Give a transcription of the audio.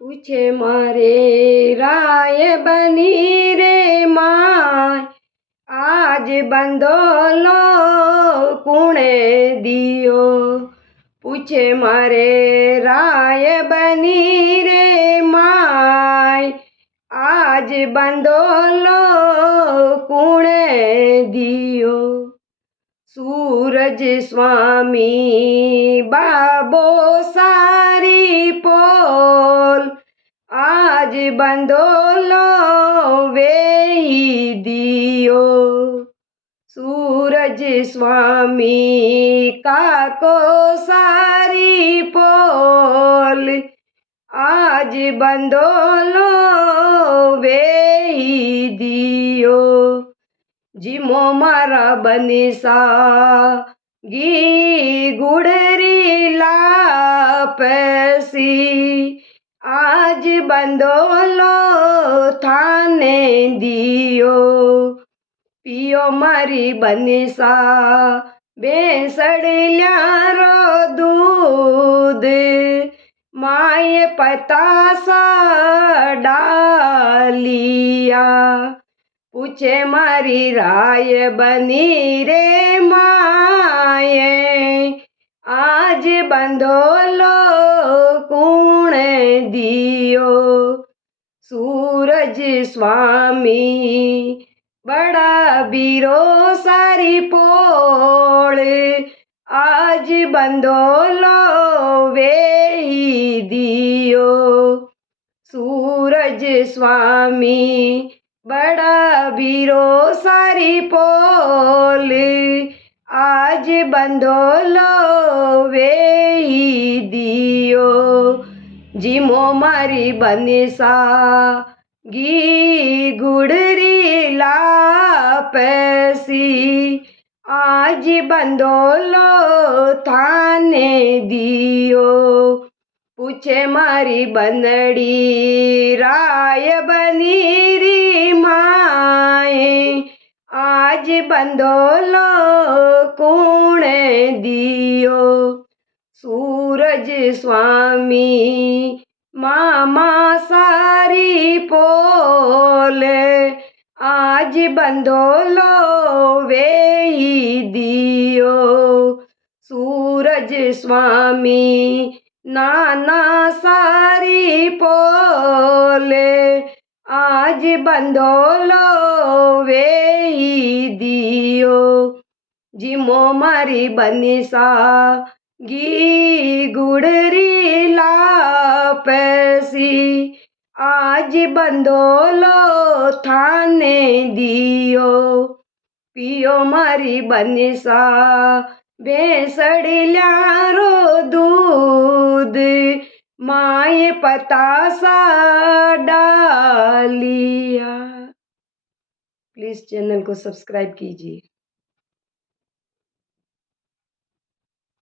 पूछे मारे राय बनी रे माय, आज बंदोलो कुणे दियो। पूछे मारे राय बनी रे माय, आज बंदोलो कुणे दियो। सूरज स्वामी बाबो सारी पोल, आज बंदोलो वेही दियो। सूरज स्वामी काको सारी पोल, आज बंदोलो वेही दियो। जीमो मारा बनिसा गी गुड़री लापसी, आज बंदोलो थाने दियो। पियो मारी बनिसा बेसड़ल्या रो दूध, माए पतासा डालिया। पूछे मारी राय बनी रे माये, आज बंदोलो कुणे दियो। सूरज स्वामी बड़ा बीरो सारी पोल, आज बंदोलो वेही दियो। सूरज स्वामी बड़ा बीरो सारी पोल, आज बंदोलो वेही दियो। जीमो मारी बनिसा गी गुड़री लापसी, आज बंदोलो थाने दियो। पूछे मारी बनड़ी राय बनी री माए, आज बंदोलो कुणे दियो। सूरज स्वामी मामा सारी पोल, आज बंदोलो वेही दियो। सूरज स्वामी नाना सारी पोल, आज बंदोलो वेही दियो। जीमो मारी बनिसा गी गुड़री लापसी, आज बंदोलो थाने दियो। पियो मारी बनिसा बेसड़ल्या रो दूध, माए पतासा डालिया। प्लीज़ चैनल को सब्सक्राइब कीजिए।